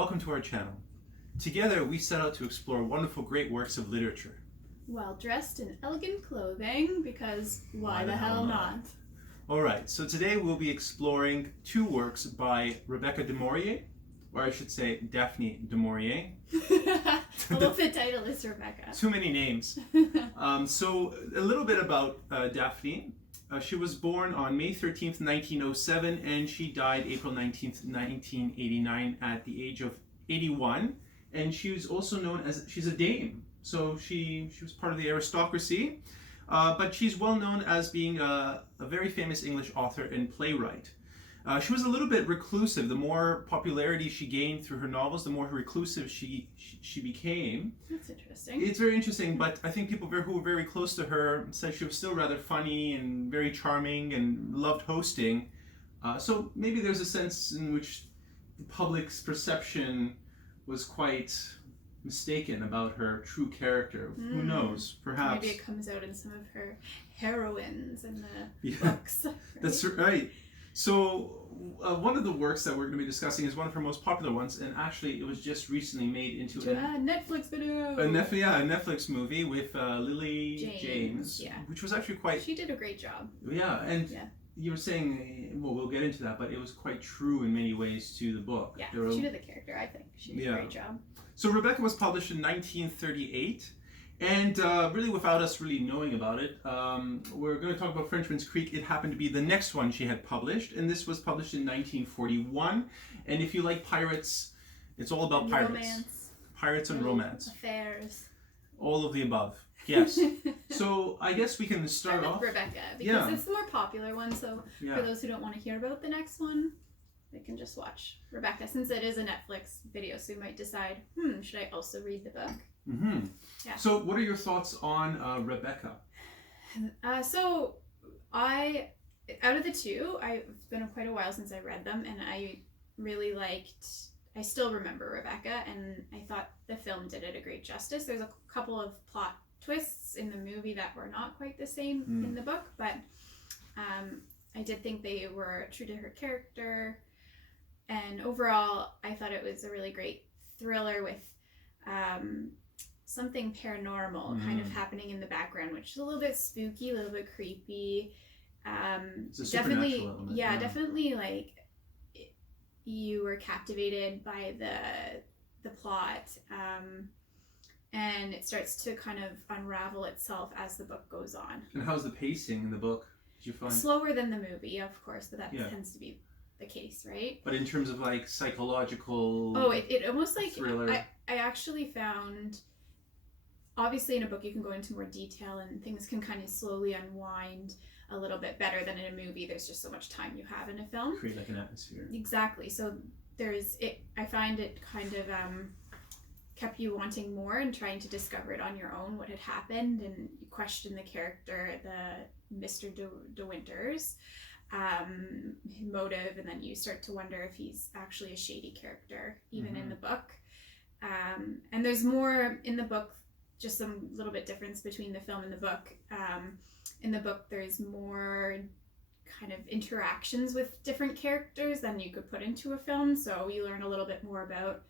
welcome to our channel. Together we set out to explore wonderful great works of literature. While dressed in elegant clothing, because why the hell not? Alright, so today we'll be exploring two works by Rebecca Du Maurier, or I should say Daphne Du Maurier. Although the title is Rebecca. Too many names. So a little bit about Daphne. She was born on May 13th, 1907, and she died April 19th, 1989 at the age of 81. And she was also known as, she's a dame. So she was part of the aristocracy, but she's well known as being a very famous English author and playwright. She was a little bit reclusive. The more popularity she gained through her novels, the more reclusive she became. That's interesting. It's very interesting, but I think people who were very close to her said she was still rather funny and very charming and loved hosting. So maybe there's a sense in which the public's perception was quite mistaken about her true character. Who knows? Perhaps. Maybe it comes out in some of her heroines in the books. Right? That's right. So one of the works that we're going to be discussing is one of her most popular ones, and actually it was just recently made into a Netflix video. A Netflix movie with Lily James, which was actually quite... She did a great job. Yeah, and you were saying, well, we'll get into that, but it was quite true in many ways to the book. Yeah, she did the character, I think. She did a great job. So Rebecca was published in 1938. And really, without us really knowing about it, we're going to talk about Frenchman's Creek. It happened to be the next one she had published, and this was published in 1941. And if you like pirates, it's all about pirates. Romance. Pirates and romance. Affairs. All of the above. Yes. So I guess we can start off with Rebecca, because it's the more popular one. So for those who don't want to hear about the next one, they can just watch Rebecca, since it is a Netflix video. So you might decide, should I also read the book? Mm-hmm. Yeah. So what are your thoughts on Rebecca? So out of the two, it's been quite a while since I read them, and I really I still remember Rebecca, and I thought the film did it a great justice. There's a couple of plot twists in the movie that were not quite the same in the book, but I did think they were true to her character, and overall I thought it was a really great thriller with something paranormal kind of happening in the background, which is a little bit spooky, a little bit creepy. Definitely, definitely you were captivated by the plot, and it starts to kind of unravel itself as the book goes on. And how's the pacing in the book? Did you find slower than the movie, of course, but that tends to be the case, right? But in terms of psychological, it almost thriller. I actually found, obviously in a book you can go into more detail and things can kind of slowly unwind a little bit better than in a movie. There's just so much time you have in a film. Create an atmosphere. Exactly. So I find it kind of kept you wanting more and trying to discover it on your own, what had happened, and you question the character, the Mr. De Winter's motive, and then you start to wonder if he's actually a shady character, even in the book. And there's more in the book, just some little bit difference between the film and the book. In the book, there's more kind of interactions with different characters than you could put into a film. So you learn a little bit more about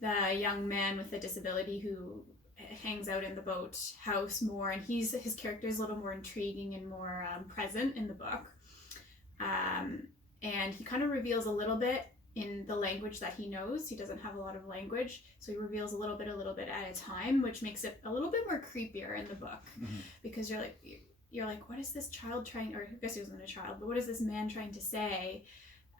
the young man with a disability who hangs out in the boat house more, and his character is a little more intriguing and more present in the book. And he kind of reveals a little bit in the language that he knows. He doesn't have a lot of language, so he reveals a little bit at a time, which makes it a little bit more creepier in the book, because you're like, what is this child trying, or I guess he wasn't a child, but what is this man trying to say?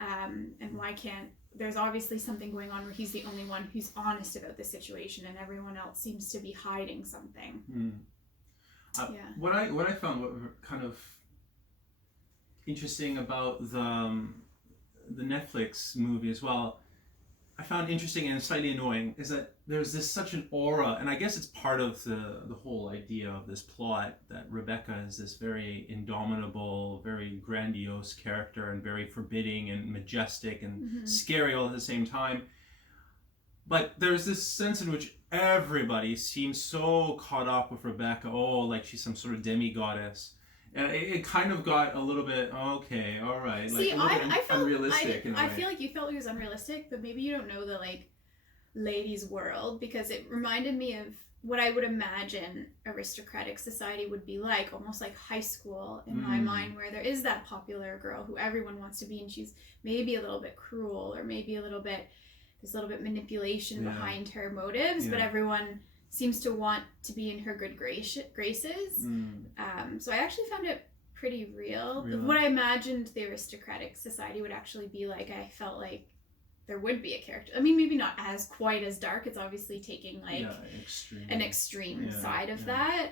And why can't, there's obviously something going on where he's the only one who's honest about the situation, and everyone else seems to be hiding something. What I found kind of interesting about the Netflix movie as well, I found interesting and slightly annoying, is that there's such an aura, and I guess it's part of the whole idea of this plot, that Rebecca is this very indomitable, very grandiose character, and very forbidding and majestic and scary all at the same time. But there's this sense in which everybody seems so caught up with Rebecca, like she's some sort of demigoddess. And it kind of got a little bit, okay, all right. See, I felt unrealistic. I feel like you felt it was unrealistic, but maybe you don't know the lady's world, because it reminded me of what I would imagine aristocratic society would be like, almost like high school in my mind, where there is that popular girl who everyone wants to be, and she's maybe a little bit cruel, or maybe there's a little bit manipulation behind her motives, but everyone seems to want to be in her good graces. So I actually found it pretty real. What I imagined the aristocratic society would actually be like. I felt like there would be a character. I mean, maybe not as quite as dark. It's obviously taking like an extreme side of that.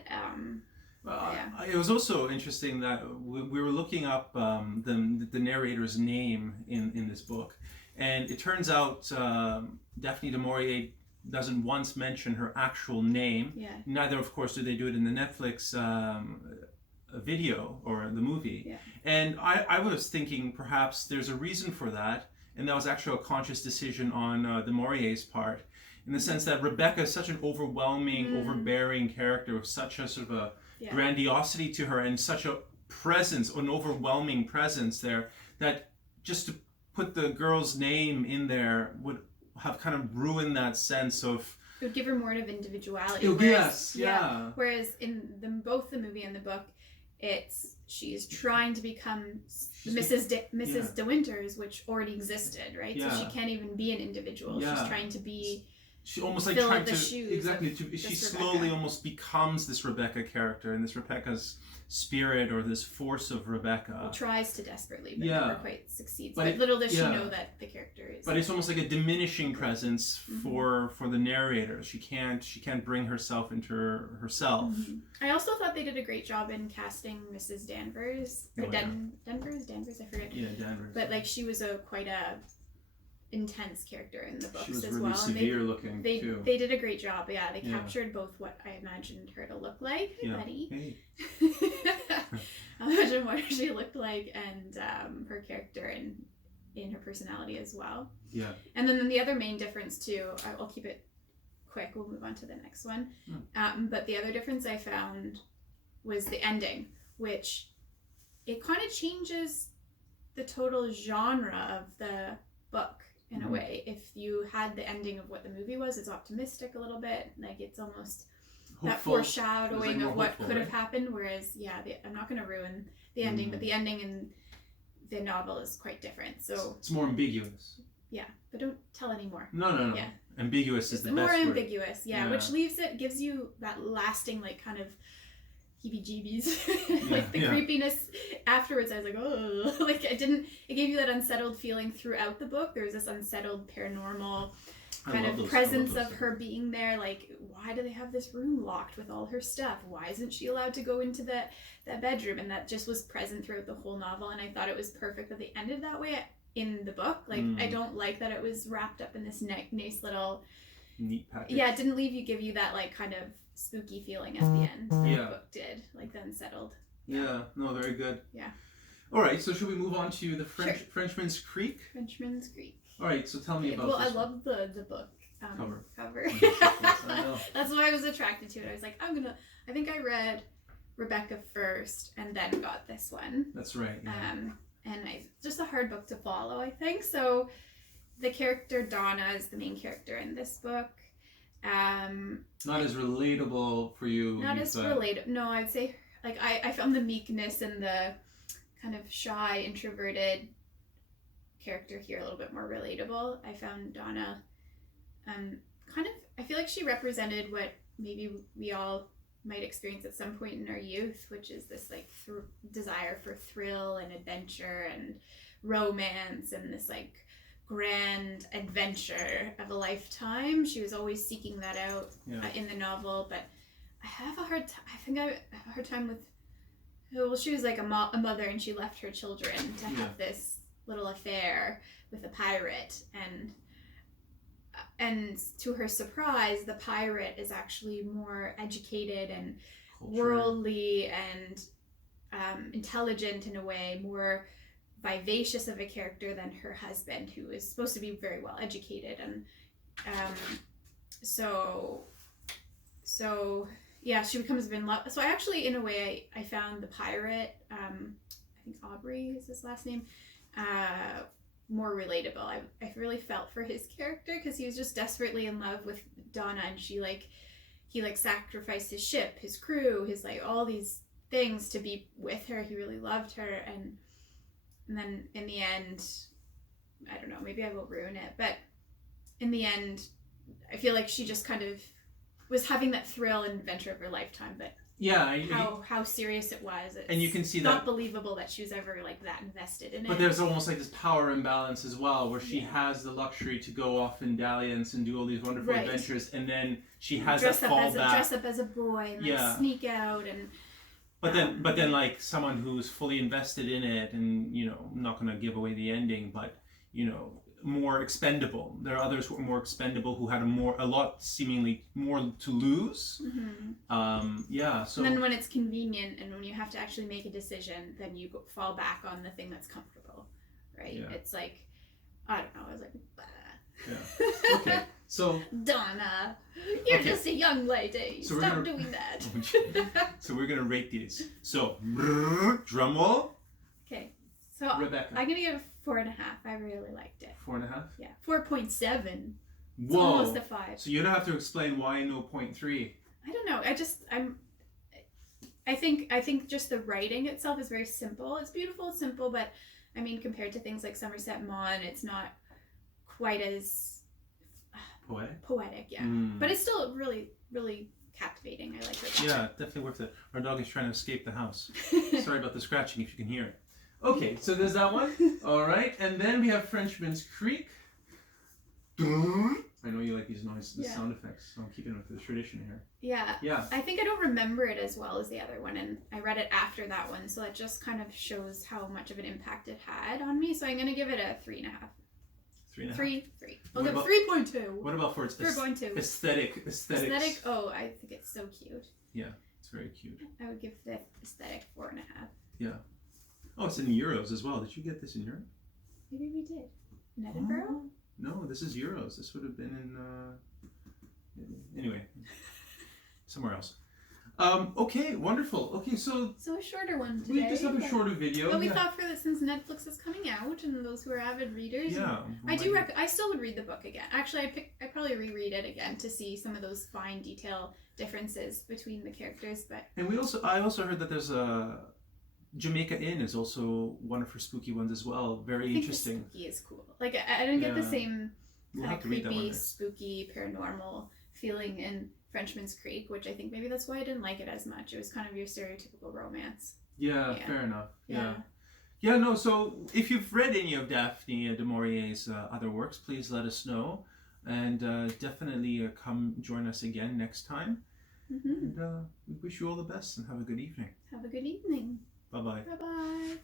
It was also interesting that we were looking up the narrator's name in this book, and it turns out Daphne Du Maurier doesn't once mention her actual name. Neither, of course, do they do it in the Netflix video or the movie. And I was thinking perhaps there's a reason for that. And that was actually a conscious decision on the Maurier's part, in the sense that Rebecca is such an overwhelming, overbearing character with such a sort of a grandiosity to her, and such a presence, an overwhelming presence there, that just to put the girl's name in there would have kind of ruined that sense of... It would give her more of individuality. Whereas in both the movie and the book, she's trying to become Mrs. De Winters, which already existed, right? So she can't even be an individual. She's trying to be... She almost like trying to... Exactly. She slowly almost becomes this Rebecca character, and this Rebecca's spirit, or this force of Rebecca. Tries to desperately, but never quite succeeds. But little does she know that the character is... But it's almost like a diminishing presence for the narrator. She can't bring herself into herself. I also thought they did a great job in casting Mrs. Danvers. Or Danvers, I forget. Yeah, Danvers. But like, she was quite a intense character in the books she was as really well. severe looking too. They did a great job. Yeah, they captured both what I imagined her to look like. Hey, buddy. Hey. I imagine what she looked like, and her character in her personality as well. Yeah. And then the other main difference too, I'll keep it quick, we'll move on to the next one. But the other difference I found was the ending, which it kind of changes the total genre of the book in a way. If you had the ending of what the movie was, it's optimistic a little bit, like it's almost hopeful, that foreshadowing of what could have happened, whereas I'm not going to ruin the ending, but the ending in the novel is quite different, so it's more ambiguous. But don't tell any more. No. Ambiguous is the best word. More ambiguous, which gives you that lasting, like, kind of heebie-jeebies, like the creepiness afterwards. I was like, oh, like it gave you that unsettled feeling throughout the book. There's this unsettled paranormal kind of presence of her being there. Like, why do they have this room locked with all her stuff? Why isn't she allowed to go into that bedroom? And that just was present throughout the whole novel, and I thought it was perfect that they ended that way in the book. Like, I don't like that it was wrapped up in this nice little neat package. It didn't give you that like kind of spooky feeling at the end. The book did, like the unsettled. No, very good. Yeah. All right, so should we move on to the Frenchman's Creek? Frenchman's Creek. All right, so tell me about this. Well, I love the book cover. That's why I was attracted to it. I was like, I think I read Rebecca first and then got this one. That's right. Yeah. And just a hard book to follow, I think. So the character Donna is the main character in this book. Not as relatable for you. Not as relatable. No, I'd say like I found the meekness and the kind of shy, introverted character here a little bit more relatable. I found Donna I feel like she represented what maybe we all might experience at some point in our youth, which is this like desire for thrill and adventure and romance and this like grand adventure of a lifetime. She was always seeking that out in the novel, but I have a hard time with, well, she was like a mother, and she left her children to have this little affair with a pirate, and to her surprise, the pirate is actually more educated and worldly and intelligent in a way, more vivacious of a character than her husband, who is supposed to be very well educated. And so she becomes in love. So I actually, in a way, I found the pirate, I think Aubrey is his last name, more relatable. I really felt for his character because he was just desperately in love with Donna, and he sacrificed his ship, his crew, his like all these things to be with her. He really loved her, and then in the end, I don't know, maybe I will ruin it, but in the end, I feel like she just kind of was having that thrill and adventure of her lifetime, but how serious it was. And you can see not that believable that she was ever like that invested in it. But there's almost like this power imbalance as well, where she has the luxury to go off in dalliance and do all these wonderful adventures, and then she has dress that fallback. Dress up as a boy and like sneak out and. But then like someone who's fully invested in it, and I'm not going to give away the ending, but more expendable. There are others who are more expendable, who had a lot seemingly more to lose. Mm-hmm. So. And then when it's convenient and when you have to actually make a decision, then you fall back on the thing that's comfortable, right? Yeah. It's like, I don't know. I was like, bah. Yeah. Okay. So. Donna, you're just a young lady. So stop doing that. So we're gonna rate these. So, drum roll. Okay. So Rebecca. I'm gonna give it 4.5. I really liked it. 4.5? Yeah. 4.7. Whoa. Almost a 5. So you don't have to explain why no 0.3. I don't know. I think just the writing itself is very simple. It's beautiful, it's simple, but I mean compared to things like Somerset Maugham, it's not quite as poetic, yeah. But it's still really, really captivating. I like it. Yeah, definitely worth it. Our dog is trying to escape the house. Sorry about the scratching if you can hear it. Okay, so there's that one. All right, and then we have Frenchman's Creek. I know you like these sound effects, so I'm keeping with the tradition here. Yeah. Yeah. I think I don't remember it as well as the other one, and I read it after that one, so it just kind of shows how much of an impact it had on me. So I'm going to give it a 3.5. 3.5? 3. I'll give 3.2. What about for its aesthetic? Aesthetic? Oh, I think it's so cute. Yeah, it's very cute. I would give the aesthetic 4.5. Yeah. Oh, it's in euros as well. Did you get this in Europe? Maybe we did. In Edinburgh? Oh, no, this is euros. This would have been in... Anyway. Somewhere else. Okay, wonderful. Okay, so a shorter one today. We just have a shorter video. But we thought since Netflix is coming out, and those who are avid readers, I still would read the book again. Actually, I'd probably reread it again to see some of those fine detail differences between the characters. But I also heard that there's a Jamaica Inn is also one of her spooky ones as well. Very interesting. The spooky is cool. Like I didn't get the same kind of creepy, spooky, paranormal feeling in Frenchman's Creek, which I think maybe that's why I didn't like it as much. It was kind of your stereotypical romance. Yeah. Fair enough. Yeah, no, so if you've read any of Daphne Du Maurier's other works, please let us know. And definitely come join us again next time. Mm-hmm. And we wish you all the best and have a good evening. Have a good evening. Bye-bye. Bye-bye.